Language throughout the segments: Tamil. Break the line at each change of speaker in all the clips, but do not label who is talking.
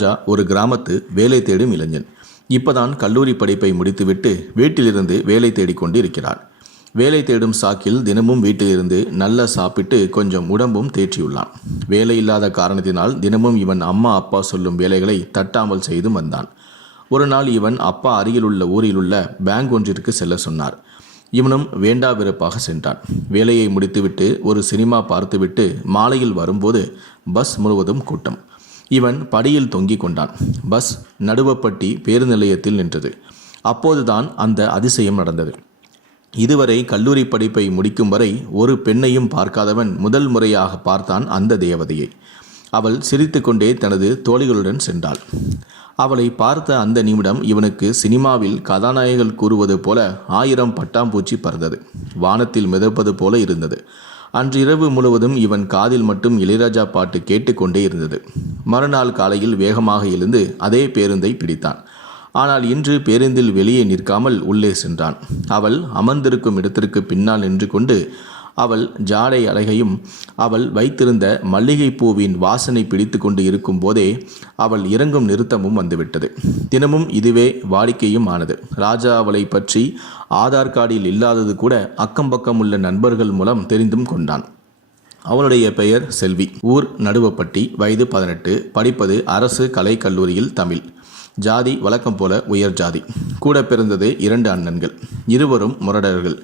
ராஜா ஒரு கிராமத்து வேலை தேடும் இளைஞன். இப்பதான் கல்லூரி படிப்பை முடித்துவிட்டு வீட்டிலிருந்து வேலை தேடிக்கொண்டு இருக்கிறார் வேலை தேடும் சாக்கில் தினமும் வீட்டிலிருந்து நல்லா சாப்பிட்டு கொஞ்சம் உடம்பும் தேற்றியுள்ளான். வேலை இல்லாத காரணத்தினால் தினமும் இவன் அம்மா அப்பா சொல்லும் வேலைகளை தட்டாமல் செய்து வந்தான். ஒரு நாள் இவன் அப்பா அருகிலுள்ள ஊரிலுள்ள பேங்க் ஒன்றிற்கு செல்ல சொன்னார். இவனும் வேண்டா வெறுப்பாக சென்றான். வேலையை முடித்துவிட்டு ஒரு சினிமா பார்த்துவிட்டு மாலையில் வரும்போது பஸ் முழுவதும் கூட்டம். இவன் படியில் தொங்கிக் கொண்டான். பஸ் நடுவப்பட்டி பேருந்து நிலையத்தில் நின்றது. அப்போதுதான் அந்த அதிசயம் நடந்தது. இதுவரை கல்லூரி படிப்பை முடிக்கும் வரை ஒரு பெண்ணையும் பார்க்காதவன் முதல் முறையாக பார்த்தான் அந்த தேவதையை. அவள் சிரித்துக்கொண்டே தனது தோழிகளுடன் சென்றாள். அவளை பார்த்த அந்த நிமிடம் இவனுக்கு சினிமாவில் கதாநாயகர்கள் கூறுவது போல ஆயிரம் பட்டாம்பூச்சி பறந்தது. வானத்தில் மிதப்பது போல இருந்தது. அன்று இரவு முழுவதும் இவன் காதில் மட்டும் இளையராஜா பாட்டு கேட்டுக்கொண்டே இருந்தது. மறுநாள் காலையில் வேகமாக எழுந்து அதே பேருந்தை பிடித்தான். ஆனால் இன்று பேருந்தில் வெளியே நிற்காமல் உள்ளே சென்றான். அவள் அமர்ந்திருக்கும் இடத்திற்கு பின்னால் நின்று கொண்டு அவள் ஜாடை அழகையும் அவள் வைத்திருந்த மல்லிகைப்பூவின் வாசனை பிடித்து கொண்டு இருக்கும் போதே அவள் இறங்கும் நிறுத்தமும் வந்துவிட்டது. தினமும் இதுவே வாடிக்கையும் ஆனது. ராஜா அவளை பற்றி ஆதார் கார்டில் இல்லாதது கூட அக்கம் பக்கம் உள்ள நண்பர்கள் மூலம் தெரிந்தும் கொண்டான். அவளுடைய பெயர் செல்வி. ஊர் நடுவப்பட்டி வயது பதினெட்டு படிப்பது அரசு கலை கல்லூரியில் தமிழ். ஜாதி வழக்கம் போல உயர் ஜாதி. கூட பிறந்தது இரண்டு அண்ணன்கள் இருவரும் முரடர்கள்.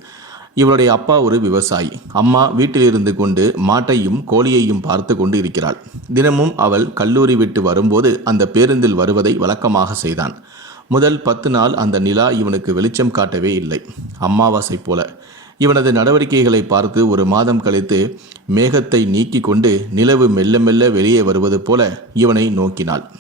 இவளுடைய அப்பா ஒரு விவசாயி. அம்மா வீட்டில் இருந்து கொண்டு மாட்டையும் கோழியையும் பார்த்து கொண்டு இருக்கிறாள். தினமும் அவள் கல்லூரி விட்டு வரும்போது அந்த பேருந்தில் வருவதை வழக்கமாக செய்தான். முதல் பத்து நாள் அந்த நிலா இவனுக்கு வெளிச்சம் காட்டவே இல்லை. அம்மாவாசை போல. இவனது நடவடிக்கைகளை பார்த்து ஒரு மாதம் கழித்து மேகத்தை நீக்கி கொண்டு நிலவு மெல்ல மெல்ல வெளியே வருவது போல இவனை நோக்கினாள்.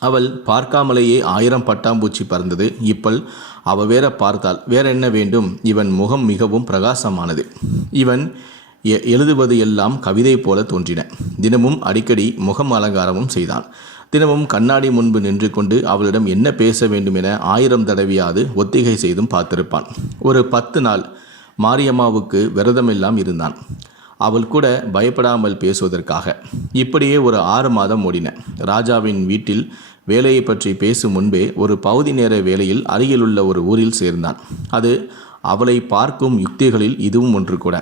அவள் பார்க்காமலேயே ஆயிரம் பட்டாம்பூச்சி பறந்தது. இப்பள் அவ வேற பார்த்தாள். வேற என்ன வேண்டும்? இவன் முகம் மிகவும் பிரகாசமானது. இவன் எ- எழுதுவது எல்லாம் கவிதை போல தோன்றின. தினமும் அடிக்கடி முகம் அலங்காரமும் செய்தான். தினமும் கண்ணாடி முன்பு நின்று கொண்டு அவளிடம் என்ன பேச வேண்டும் என ஆயிரம் தடவையாவது ஒத்திகை செய்தும் பார்த்திருப்பான். ஒரு பத்து நாள் மாரியம்மாவுக்கு விரதமெல்லாம் இருந்தான். அவள் கூட பயப்படாமல் பேசுவதற்காக. இப்படியே ஒரு ஆறு மாதம் ஓடின. ராஜாவின் வீட்டில் வேலையை பற்றி பேசும் முன்பே ஒரு பகுதி நேர வேலையில் அருகிலுள்ள ஒரு ஊரில் சேர்ந்தான். அது அவளை பார்க்கும் யுக்திகளில் இதுவும் ஒன்று கூட.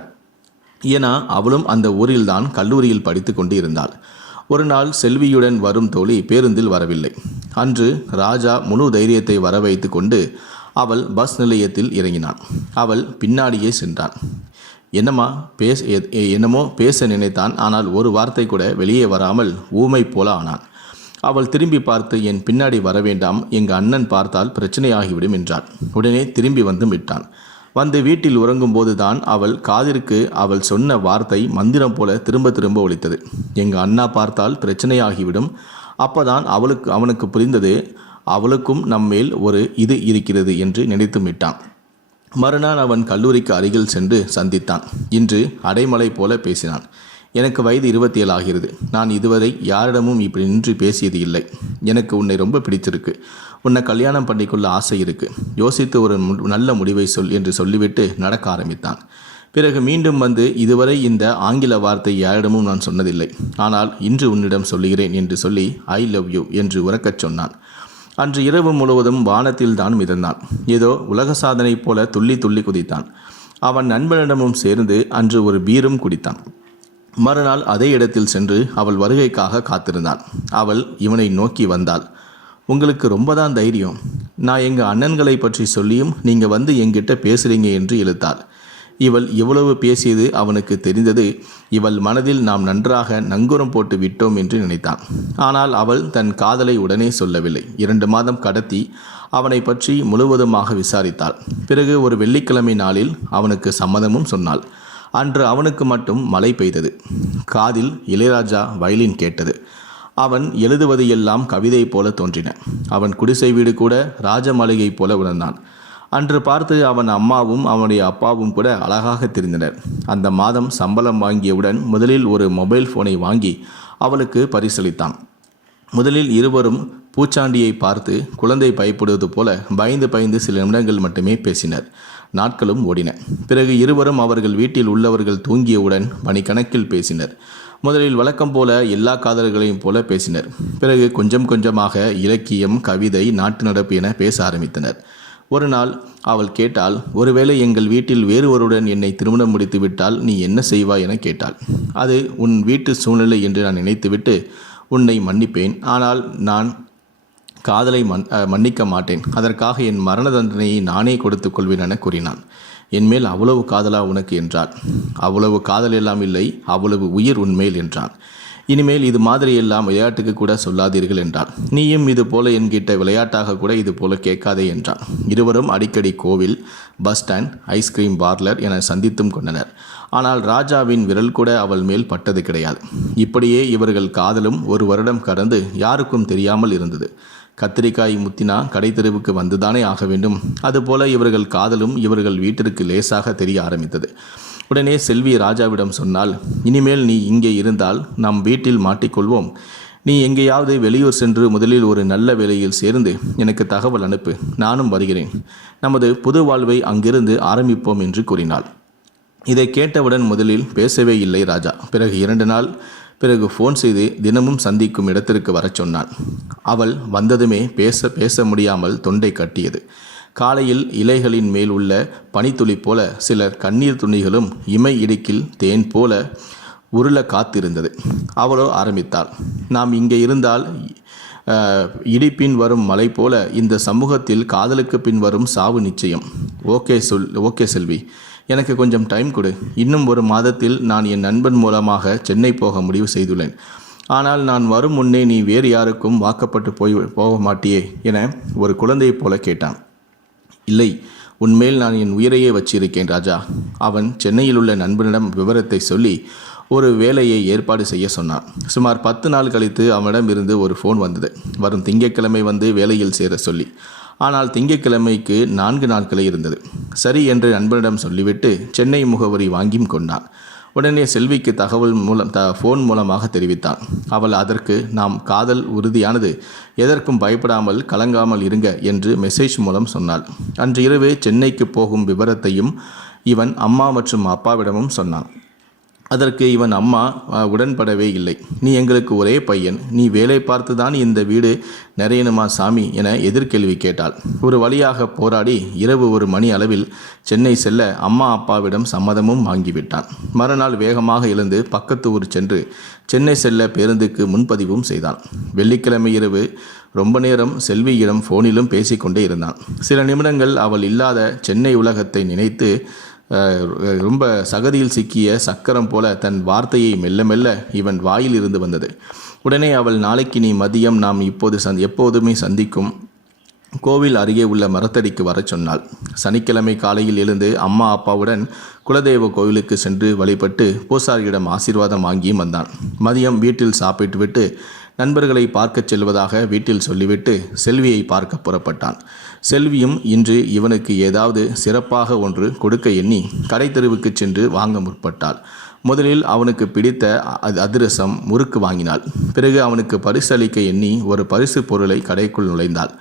ஏன்னா அவளும் அந்த ஊரில்தான் கல்லூரியில் படித்து கொண்டு இருந்தாள் ஒரு நாள் செல்வியுடன் வரும் தோழி பேருந்தில் வரவில்லை. அன்று ராஜா முழு தைரியத்தை வர வைத்து கொண்டு அவள் பஸ் நிலையத்தில் இறங்கினான். அவள் பின்னாடியே சென்றான். என்னம்மா பேச என்னமோ பேச நினைத்தான். ஆனால் ஒரு வார்த்தை கூட வெளியே வராமல் ஊமை போல ஆனான். அவள் திரும்பி பார்த்து என் பின்னாடி வர வேண்டாம். எங்கள் அண்ணன் பார்த்தால் பிரச்சனையாகிவிடும் என்றாள் உடனே திரும்பி வந்து விட்டான். வந்து வீட்டில் உறங்கும்போது தான் அவள் காதிற்கு அவள் சொன்ன வார்த்தை மந்திரம் போல திரும்ப திரும்ப ஒழித்தது எங்கள் அண்ணா பார்த்தால் பிரச்சனையாகிவிடும். அப்பதான் அவளுக்கு அவனுக்கு புரிந்தது அவளுக்கும் நம்மேல் ஒரு இது இருக்கிறது என்று நினைத்து விட்டான். மறுநாள் அவன் கல்லூரிக்கு அருகில் சென்று சந்தித்தான். இன்று அடைமலை போல பேசினான். எனக்கு வயது இருபத்தி ஏழு ஆகிறது. நான் இதுவரை யாரிடமும் இப்படி நின்று பேசியது இல்லை. எனக்கு உன்னை ரொம்ப பிடித்திருக்கு உன்னை கல்யாணம் பண்ணிக்கொள்ள ஆசை இருக்கு. யோசித்து ஒரு மு- நல்ல முடிவை சொல் என்று சொல்லிவிட்டு நடக்க ஆரம்பித்தான். பிறகு மீண்டும் வந்து இதுவரை இந்த ஆங்கில வார்த்தை யாரிடமும் நான் சொன்னதில்லை. ஆனால் இன்று உன்னிடம் சொல்லுகிறேன் என்று சொல்லி ஐ லவ் யூ என்று உறக்கச் சொன்னான். அன்று இரவு முழுவதும் வானத்தில் தான் மிதந்தான். ஏதோ உலக சாதனை போல துள்ளி துள்ளி குதித்தான். அவன் நண்பனிடமும் சேர்ந்து அன்று ஒரு பீரும் குடித்தான். மறுநாள் அதே இடத்தில் சென்று அவள் வருகைக்காக காத்திருந்தான். அவள் இவனை நோக்கி வந்தாள். உங்களுக்கு ரொம்ப தான் தைரியம். நான் எங்கள் அண்ணன்களை பற்றி சொல்லியும் நீங்கள் வந்து என்கிட்ட பேசுகிறீங்க என்று இழுத்தாள். இவள் இவ்வளவு பேசியது அவனுக்கு தெரிந்தது. இவள் மனதில் நாம் நன்றாக நங்குரம் போட்டு விட்டோம் என்று நினைத்தான் ஆனால் அவள் தன் காதலை உடனே சொல்லவில்லை. இரண்டு மாதம் கடத்தி அவனை பற்றி முழுவதுமாக விசாரித்தாள். பிறகு ஒரு வெள்ளிக்கிழமை நாளில் அவனுக்கு சம்மதமும் சொன்னாள். அன்று அவனுக்கு மட்டும் மழை பெய்தது. காதில் இளையராஜா வயலின் கேட்டது. அவன் எழுதுவது எல்லாம் கவிதை போல தோன்றின. அவன் குடிசை வீடு கூட ராஜமாளிகை போல உணர்ந்தான். அன்று பார்த்து அவன் அம்மாவும் அவனுடைய அப்பாவும் கூட அழகாக தெரிந்தனர். அந்த மாதம் சம்பளம் வாங்கியவுடன் முதலில் ஒரு மொபைல் ஃபோனை வாங்கி அவளுக்கு பரிசளித்தான். முதலில் இருவரும் பூச்சாண்டியை பார்த்து குழந்தை பயப்படுவது போல பயந்து பயந்து சில நிமிடங்கள் மட்டுமே பேசினர். நாட்களும் ஓடின. பிறகு இருவரும் அவர்கள் வீட்டில் உள்ளவர்கள் தூங்கியவுடன் மணிக்கணக்கில் பேசினர். முதலில் வழக்கம் போல எல்லா காதலர்களையும் போல பேசினர். பிறகு கொஞ்சம் கொஞ்சமாக இலக்கியம் கவிதை நாட்டு நடப்பு என பேச ஆரம்பித்தனர். ஒரு நாள் அவள் கேட்டால் ஒருவேளை எங்கள் வீட்டில் வேறுவருடன் என்னை திருமணம் முடித்து விட்டால் நீ என்ன செய்வாய் என கேட்டாள். அது உன் வீட்டு சூழ்நிலை என்று நான் நினைத்துவிட்டு உன்னை மன்னிப்பேன். ஆனால் நான் காதலை மன் மன்னிக்க மாட்டேன். அதற்காக என் மரண தண்டனையை நானே கொடுத்துக் கொள்வேன் என கூறினான். என்மேல் அவ்வளவு காதலா உனக்கு என்றார் அவ்வளவு காதல் எல்லாம் இல்லை அவ்வளவு உயிர் உன்மேல் என்றான். இனிமேல் இது மாதிரி எல்லாம் விளையாட்டுக்கு கூட சொல்லாதீர்கள் என்றான் நீயும் இது போல என்கிட்ட விளையாட்டாக கூட இது போல கேட்காதே என்றான் இருவரும் அடிக்கடி கோவில் பஸ் ஸ்டாண்ட் ஐஸ்கிரீம் பார்லர் என சந்தித்தும் கொண்டனர். ஆனால் ராஜாவின் விரல் கூட அவள் மேல் பட்டது கிடையாது. இப்படியே இவர்கள் காதலும் ஒரு வருடம் கடந்து யாருக்கும் தெரியாமல் இருந்தது. கத்திரிக்காய் முத்தினா கடை தெருவுக்கு வந்துதானே ஆக வேண்டும்? அதுபோல இவர்கள் காதலும் இவர்கள் வீட்டிற்கு லேசாக தெரிய ஆரம்பித்தது. உடனே செல்வி ராஜாவிடம் சொன்னால் இனிமேல் நீ இங்கே இருந்தால் நம் வீட்டில் மாட்டிக்கொள்வோம். நீ எங்கேயாவது வெளியூர் சென்று முதலில் ஒரு நல்ல வேலையில் சேர்ந்து எனக்கு தகவல் அனுப்பு. நானும் வருகிறேன். நமது புது வாழ்வை அங்கிருந்து ஆரம்பிப்போம் என்று கூறினாள். இதை கேட்டவுடன் முதலில் பேசவே இல்லை ராஜா. பிறகு இரண்டு நாள் பிறகு ஃபோன் செய்து தினமும் சந்திக்கும் இடத்திற்கு வரச் சொன்னான். அவள் வந்ததுமே பேச பேச முடியாமல் தொண்டை கட்டியது. காலையில் இலைகளின் மேல் உள்ள பனித்துளி போல சிலர் கண்ணீர் துணிகளும் இமை இடுக்கில் தேன் போல உருள காத்திருந்தது. அவளோ ஆரம்பித்தாள். நாம் இங்கே இருந்தால் இடிப்பின் வரும் மலை போல இந்த சமூகத்தில் காதலுக்கு பின் வரும் சாவு நிச்சயம். ஓகே சொல் ஓகே செல்வி. எனக்கு கொஞ்சம் டைம் கொடு. இன்னும் ஒரு மாதத்தில் நான் என் நண்பன் மூலமாக சென்னை போக முடிவு செய்துள்ளேன். ஆனால் நான் வரும் முன்னே நீ வேறு யாருக்கும் வாக்கப்பட்டு போய் போக மாட்டியே என ஒரு குழந்தையைப் போல கேட்டான். இல்லை உன்மேல் நான் என் உயிரையே வச்சிருக்கேன் ராஜா. அவன் சென்னையில் உள்ள நண்பனிடம் விவரத்தை சொல்லி ஒரு வேலையை ஏற்பாடு செய்ய சொன்னான். சுமார் பத்து நாள் கழித்து அவனிடம் இருந்து ஒரு ஃபோன் வந்தது. வரும் திங்கட்கிழமை வந்து வேலையில் சேர சொல்லி ஆனால் திங்கட்கிழமைக்கு நான்கு நாட்களே இருந்தது. சரி என்று நண்பனிடம் சொல்லிவிட்டு சென்னை முகவரி வாங்கியும் கொண்டான். உடனே செல்விக்கு தகவல் மூலம் த ஃபோன் மூலமாக தெரிவித்தான். அவள் அதற்கு நாம் காதல் உறுதியானது. எதற்கும் பயப்படாமல் கலங்காமல் இருங்க என்று மெசேஜ் மூலம் சொன்னாள். அன்று இரவு சென்னைக்கு போகும் விவரத்தையும் இவன் அம்மா மற்றும் அப்பாவிடமும் சொன்னான். அதற்கு இவன் அம்மா உடன்படவே இல்லை. நீ எங்களுக்கு ஒரே பையன். நீ வேலை பார்த்து தான் இந்த வீடு நிறையணுமா சாமி? என எதிர்கேள்வி கேட்டாள். ஒரு வழியாக போராடி இரவு ஒரு மணி அளவில் சென்னை செல்ல அம்மா அப்பாவிடம் சம்மதமும் வாங்கிவிட்டான். மறுநாள் வேகமாக எழுந்து பக்கத்து ஊர் சென்று சென்னை செல்ல பேருந்துக்கு முன்பதிவும் செய்தான் வெள்ளிக்கிழமை இரவு ரொம்ப நேரம் செல்வியிடம் ஃபோனிலும் பேசிக்கொண்டே இருந்தான். சில நிமிடங்கள் அவள் இல்லாத சென்னை உலகத்தை நினைத்து ரொம்ப சகதியில் சிக்கிய சக்கரம் போல தன் வார்த்தையை மெல்ல மெல்ல இவன் வாயில் இருந்து வந்தது. உடனே அவள் நாளைக்கு நீ மதியம் நாம் இப்போது சந் எப்போதுமே சந்திக்கும் கோவில் அருகே உள்ள மரத்தடிக்கு வரச் சொன்னாள். சனிக்கிழமை காலையில் எழுந்து அம்மா அப்பாவுடன் குலதெய்வ கோவிலுக்கு சென்று வழிபட்டு பூசாரியிடம் ஆசீர்வாதம் வாங்கியும் வந்தான். மதியம் வீட்டில் சாப்பிட்டுவிட்டு நண்பர்களை பார்க்கச் செல்வதாக வீட்டில் சொல்லிவிட்டு செல்வியை பார்க்க புறப்பட்டான். செல்வியும் இன்று இவனுக்கு ஏதாவது சிறப்பாக ஒன்று கொடுக்க எண்ணி கடை தெருவுக்கு சென்று வாங்க முற்பட்டாள். முதலில் அவனுக்கு பிடித்த அதிரசம் முறுக்கு வாங்கினாள். பிறகு அவனுக்கு பரிசு அளிக்க எண்ணி ஒரு பரிசு பொருளை கடைக்குள் நுழைந்தாள்.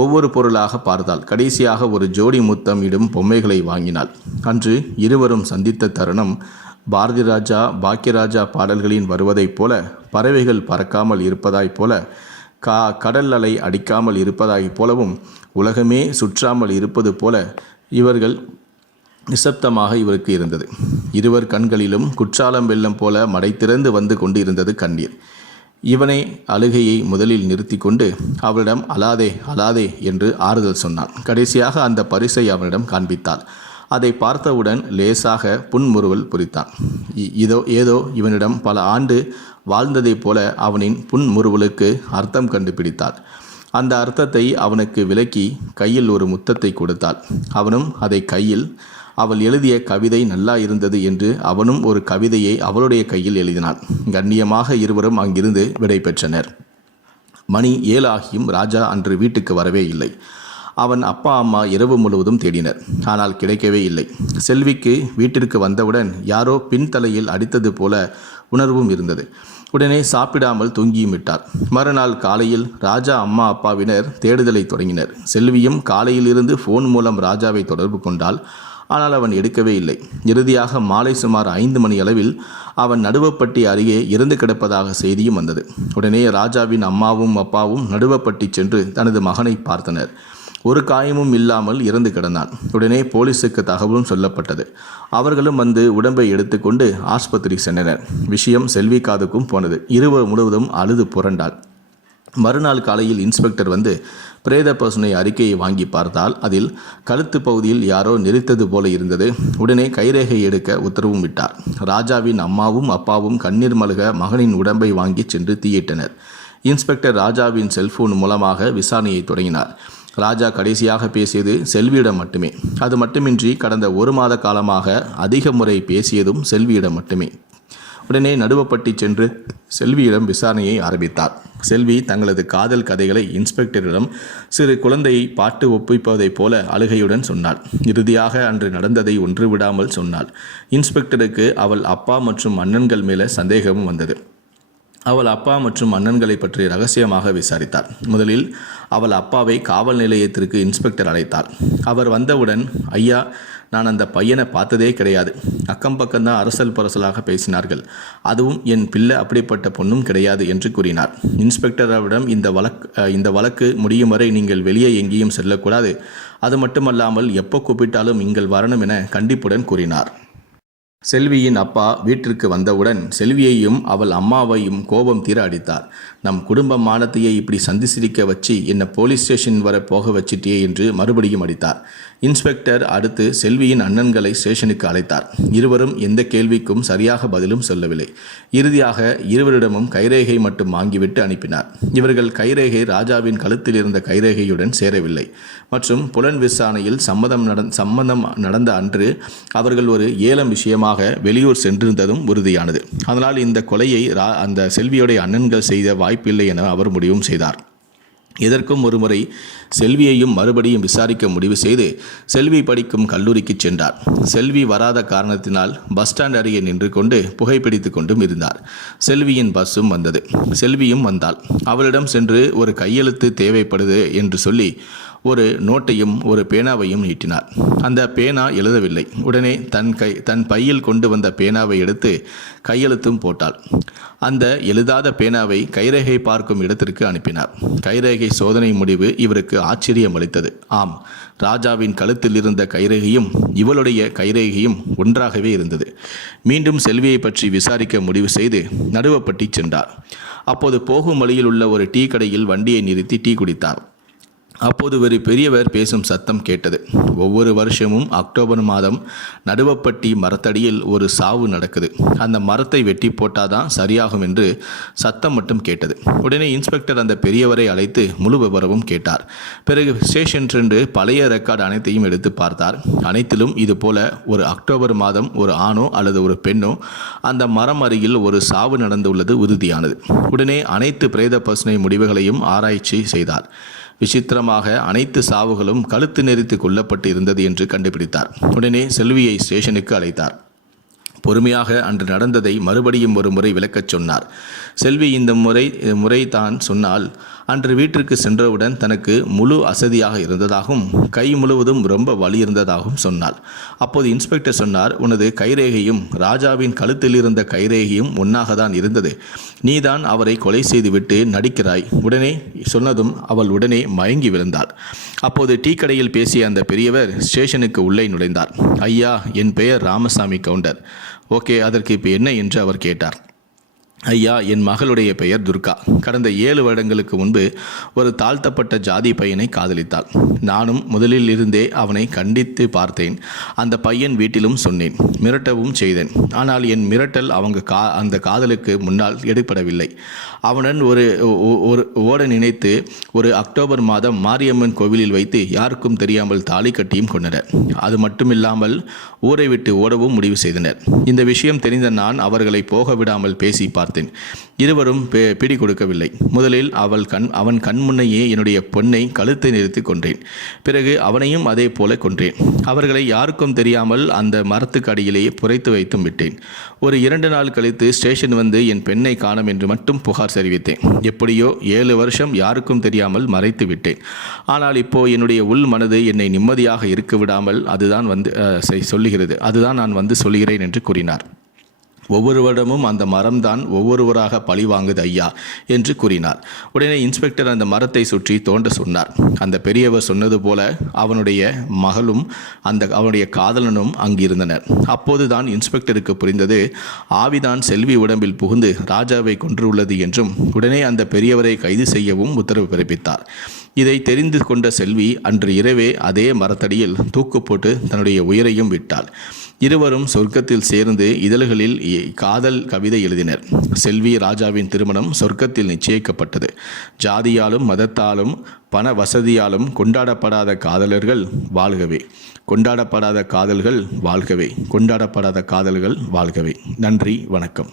ஒவ்வொரு பொருளாக பார்த்தாள். கடைசியாக ஒரு ஜோடி முத்தம் இடும் பொம்மைகளை வாங்கினாள். அன்று இருவரும் சந்தித்த தருணம் பாரதி ராஜா பாக்கியராஜா பாடல்களின் வருவதைப் போல பறவைகள் பறக்காமல் இருப்பதாய்ப் போல கா கடல் அலை அடிக்காமல் இருப்பதாய்ப் போலவும் உலகமே சுற்றாமல் இருப்பது போல இவர்கள் நிசப்தமாக இவருக்கு இருந்தது. இருவர் கண்களிலும் குற்றாலம் வெள்ளம் போல மடை திறந்து வந்து கொண்டிருந்தது கண்ணீர். இவனை அழுகையை முதலில் நிறுத்தி கொண்டு அவளிடம் அழாதே அழாதே என்று ஆறுதல் சொன்னான். கடைசியாக அந்த பரிசை அவனிடம் காண்பித்தாள். அதை பார்த்தவுடன் லேசாக புன்முறுவல் புரித்தான் இ- இதோ ஏதோ இவனிடம் பல ஆண்டு வாழ்ந்ததைப் போல அவனின் புன்முறுவலுக்கு அர்த்தம் கண்டுபிடித்தாள். அந்த அர்த்தத்தை அவனுக்கு விலக்கி கையில் ஒரு முத்தத்தை கொடுத்தாள். அவனும் அதை கையில் அவள் எழுதிய கவிதை நல்லா இருந்தது என்று அவனும் ஒரு கவிதையை அவளுடைய கையில் எழுதினான். கண்ணியமாக இருவரும் அங்கிருந்து விடை பெற்றனர். மணி ஏழாகியும் ராஜா அன்று வீட்டுக்கு வரவே இல்லை. அவன் அப்பா அம்மா இரவு முழுவதும் தேடினர். ஆனால் கிடைக்கவே இல்லை. செல்விக்கு வீட்டிற்கு வந்தவுடன் யாரோ பின்தலையில் அடித்தது போல உணர்வும் இருந்தது. உடனே சாப்பிடாமல் தூங்கியும் விட்டார். மறுநாள் காலையில் ராஜா அம்மா அப்பாவினர் தேடுதலை தொடங்கினர். செல்வியும் காலையிலிருந்து ஃபோன் மூலம் ராஜாவை தொடர்பு கொண்டால் ஆனால் அவன் எடுக்கவே இல்லை. இறுதியாக மாலை சுமார் ஐந்து மணி அளவில் அவன் நடுவப்பட்டி அருகே இறந்து கிடப்பதாக செய்தியும் வந்தது. உடனே ராஜாவின் அம்மாவும் அப்பாவும் நடுவப்பட்டி சென்று தனது மகனை பார்த்தனர். ஒரு காயமும் இல்லாமல் இறந்து கிடந்தான். உடனே போலீசுக்கு தகவலும் சொல்லப்பட்டது. அவர்களும் வந்து உடம்பை எடுத்துக்கொண்டு ஆஸ்பத்திரி சென்றனர். விஷயம் செல்வி காதுக்கும் போனது. இருவர் முழுவதும் அழுது புரண்டாள். மறுநாள் காலையில் இன்ஸ்பெக்டர் வந்து பிரேத பசுனை அறிக்கையை வாங்கி பார்த்தால் அதில் கழுத்து பகுதியில் யாரோ நெரித்தது போல இருந்தது. உடனே கைரேகை எடுக்க உத்தரவும் விட்டார். ராஜாவின் அம்மாவும் அப்பாவும் கண்ணீர் மல்க மகனின் உடம்பை வாங்கி சென்று தீயிட்டனர். இன்ஸ்பெக்டர் ராஜாவின் செல்போன் மூலமாக விசாரணையை தொடங்கினார். ராஜா கடைசியாக பேசியது செல்வியிடம் மட்டுமே. அது மட்டுமின்றி கடந்த ஒரு மாத காலமாக அதிக முறை பேசியதும் செல்வியிடம் மட்டுமே. உடனே நடுவப்பட்டி சென்று செல்வியிடம் விசாரணையை ஆரம்பித்தார். செல்வி தங்களது காதல் கதைகளை இன்ஸ்பெக்டரிடம் சிறு குழந்தையை பாட்டு ஒப்பிப்பதைப் போல அழுகையுடன் சொன்னாள். இறுதியாக அன்று நடந்ததை ஒன்று விடாமல் சொன்னாள். இன்ஸ்பெக்டருக்கு அவள் அப்பா மற்றும் அண்ணன்கள் மேலே சந்தேகமும் வந்தது. அவள் அப்பா மற்றும் அண்ணன்களை பற்றி ரகசியமாக விசாரித்தார். முதலில் அவள் அப்பாவை காவல் நிலையத்திற்கு இன்ஸ்பெக்டர் அழைத்தார் அவர் வந்தவுடன் ஐயா நான் அந்த பையனை பார்த்ததே கிடையாது. அக்கம் பக்கம்தான் அரசல் பரசலாக பேசினார்கள். அதுவும் என் பிள்ளை அப்படிப்பட்ட பொண்ணும் கிடையாது என்று கூறினார். இன்ஸ்பெக்டரிடம் இந்த வழக்கு இந்த வழக்கு முடியும் வரை நீங்கள் வெளியே எங்கேயும் செல்லக்கூடாது. அது மட்டுமல்லாமல் எப்போ கூப்பிட்டாலும் நீங்கள் வரணும் என கண்டிப்புடன் கூறினார். செல்வியின் அப்பா வீட்டிற்கு வந்தவுடன் செல்வியையும் அவள் அம்மாவையும் கோபம் தீர அடித்தார். நம் குடும்ப மானத்தையே இப்படி சந்தி சிரிக்க வச்சு என்னை போலீஸ் ஸ்டேஷன் வரை போக வச்சிட்டியே என்று மறுபடியும் அடித்தார். இன்ஸ்பெக்டர் அடுத்து செல்வியின் அண்ணன்களை ஸ்டேஷனுக்கு அழைத்தார். இருவரும் எந்த கேள்விக்கும் சரியாக பதிலும் சொல்லவில்லை. இறுதியாக இருவரிடமும் கைரேகை மட்டும் வாங்கிவிட்டு அனுப்பினார். இவர்கள் கைரேகை ராஜாவின் கழுத்தில் இருந்த கைரேகையுடன் சேரவில்லை. மற்றும் புலன் விசாரணையில் சம்மதம் நட சம்மதம் நடந்த அன்று அவர்கள் ஒரு ஏலம் விஷயமாக வெளியூர் சென்றிருந்ததும் உறுதியானது. அதனால் இந்த கொலையை ரா அந்த செல்வியுடைய அண்ணன்கள் செய்த வாய்ப்பில்லை என அவர் முடிவும் செய்தார். இதற்கும் ஒருமுறை செல்வியையும் மறுபடியும் விசாரிக்க முடிவு செய்து செல்வி படிக்கும் கல்லூரிக்கு சென்றார். செல்வி வராத காரணத்தினால் பஸ் ஸ்டாண்ட் அருகே நின்று கொண்டு புகைப்பிடித்து கொண்டும் இருந்தார். செல்வியின் பஸ்ஸும் வந்தது. செல்வியும் வந்தாள். அவளிடம் சென்று ஒரு கையெழுத்து தேவைப்படுது என்று சொல்லி ஒரு நோட்டையும் ஒரு பேனாவையும் நீட்டினார். அந்த பேனா எழுதவில்லை. உடனே தன் கை தன் பையில் கொண்டு வந்த பேனாவை எடுத்து கையெழுத்தும் போட்டாள். அந்த எழுதாத பேனாவை கைரேகை பார்க்கும் இடத்திற்கு அனுப்பினார். கைரேகை சோதனை முடிவு இவருக்கு ஆச்சரியம் அளித்தது. ஆம் ராஜாவின் கழுத்தில் இருந்த கைரேகையும் இவளுடைய கைரேகையும் ஒன்றாகவே இருந்தது. மீண்டும் செல்வியை பற்றி விசாரிக்க முடிவு செய்து நடுவப்பட்டி சென்றார். அப்போது போகும் வழியில் உள்ள ஒரு டீ கடையில் வண்டியை நிறுத்தி டீ குடித்தார். அப்போது ஒரு பெரியவர் பேசும் சத்தம் கேட்டது. ஒவ்வொரு வருஷமும் அக்டோபர் மாதம் நடுவப்பட்டி மரத்தடியில் ஒரு சாவு நடக்குது. அந்த மரத்தை வெட்டி போட்டாதான் சரியாகும் என்று சத்தம் மட்டும் கேட்டது. உடனே இன்ஸ்பெக்டர் அந்த பெரியவரை அழைத்து முழு விவரமும் கேட்டார். பிறகு ஸ்டேஷன் சென்று பழைய ரெக்கார்டு அனைத்தையும் எடுத்து பார்த்தார். அனைத்திலும் இது போல ஒரு அக்டோபர் மாதம் ஒரு ஆணோ அல்லது ஒரு பெண்ணோ அந்த மரம் அருகில் ஒரு சாவு நடந்துள்ளது உறுதியானது. உடனே அனைத்து பிரேத பசுனை முடிவுகளையும் ஆராய்ச்சி செய்தார். விசித்திரமாக அனைத்து சாவுகளும் கழுத்து நெறித்து கொல்லப்பட்டு இருந்தது என்று கண்டுபிடித்தார். உடனே செல்வியை ஸ்டேஷனுக்கு அழைத்தார். பொறுமையாக அன்று நடந்ததை மறுபடியும் ஒரு முறை விளக்கச் சொன்னார். செல்வி இந்த முறை முறை தான் சொன்னால் அன்று வீட்டிற்கு சென்றவுடன் தனக்கு முழு அசதியாக இருந்ததாகவும் கை முழுவதும் ரொம்ப வலி இருந்ததாகவும் சொன்னாள். அப்போது இன்ஸ்பெக்டர் சொன்னார் உனது கைரேகையும் ராஜாவின் கழுத்தில் இருந்த கைரேகையும் ஒன்றாக தான் இருந்தது. நீதான் அவரை கொலை செய்துவிட்டு நடிக்கிறாய். உடனே சொன்னதும் அவள் உடனே மயங்கி விழுந்தாள். அப்போது டீ கடையில் பேசிய அந்த பெரியவர் ஸ்டேஷனுக்கு உள்ளே நுழைந்தார். ஐயா என் பெயர் ராமசாமி கவுண்டர். ஓகே அதற்கு இப்போ என்ன என்று அவர் கேட்டார். ஐயா என் மகளுடைய பெயர் துர்கா. கடந்த ஏழு வருடங்களுக்கு முன்பு ஒரு தாழ்த்தப்பட்ட ஜாதி பையனை காதலித்தாள். நானும் முதலில் இருந்தே அவனை கண்டித்து பார்த்தேன். அந்த பையன் வீட்டிலும் சொன்னேன் மிரட்டவும் செய்தேன். ஆனால் என் மிரட்டல் அவங்க கா அந்த காதலுக்கு முன்னால் எடுப்படவில்லை அவனுடன் ஒரு ஒரு ஓட நினைத்து ஒரு அக்டோபர் மாதம் மாரியம்மன் கோவிலில் வைத்து யாருக்கும் தெரியாமல் தாலி கட்டியும் கொண்டனர். அது மட்டுமில்லாமல் ஊரை விட்டு ஓடவும் முடிவு செய்தனர். இந்த விஷயம் தெரிந்த நான் அவர்களை போக விடாமல் பேசி பார்த்தேன். பார்த்தேன். இருவரும் பி- பிடி கொடுக்கவில்லை முதலில் அவள் கண் அவன் கண்முன்னையே என்னுடைய பொண்ணை கழுத்தை நிறுத்தி கொன்றேன். பிறகு அவனையும் அதே போல கொன்றேன். அவர்களை யாருக்கும் தெரியாமல் அந்த மரத்துக்கு அடியிலேயே புரைத்து வைத்தும் விட்டேன். ஒரு இரண்டு நாள் கழித்து ஸ்டேஷன் வந்து என் பெண்ணை காணும் என்று மட்டும் புகார் தெரிவித்தேன். எப்படியோ ஏழு வருஷம் யாருக்கும் தெரியாமல் மறைத்து விட்டேன். ஆனால் இப்போ என்னுடைய உள் மனது என்னை நிம்மதியாக இருக்க விடாமல் அதுதான் வந்து சொல்லுகிறது. அதுதான் நான் வந்து சொல்கிறேன் என்று கூறினார். ஒவ்வொரு வருடமும் அந்த மரம்தான் ஒவ்வொருவராக பழி வாங்குது ஐயா என்று கூறினார். உடனே இன்ஸ்பெக்டர் அந்த மரத்தை சுற்றி தோண்ட சொன்னார். அந்த பெரியவர் சொன்னது போல அவனுடைய மகளும் அந்த அவனுடைய காதலனும் அங்கு இருந்தனர் அப்போதுதான் இன்ஸ்பெக்டருக்கு புரிந்தது ஆவிதான் செல்வி உடம்பில் புகுந்து ராஜாவை கொன்றுள்ளது என்றும் உடனே அந்த பெரியவரை கைது செய்யவும் உத்தரவு பிறப்பித்தார். இதை தெரிந்து கொண்ட செல்வி அன்று இரவே அதே மரத்தடியில் தூக்கு போட்டு தன்னுடைய உயிரையும் விட்டாள். இருவரும் சொர்க்கத்தில் சேர்ந்து இதழ்களில் காதல் கவிதை எழுதினர். செல்வி ராஜாவின் திருமணம் சொர்க்கத்தில் நிச்சயிக்கப்பட்டது. ஜாதியாலும் மதத்தாலும் பண வசதியாலும் கொண்டாடப்படாத காதலர்கள் வாழ்கவே. கொண்டாடப்படாத காதல்கள் வாழ்கவே. கொண்டாடப்படாத காதல்கள் வாழ்கவே. நன்றி வணக்கம்.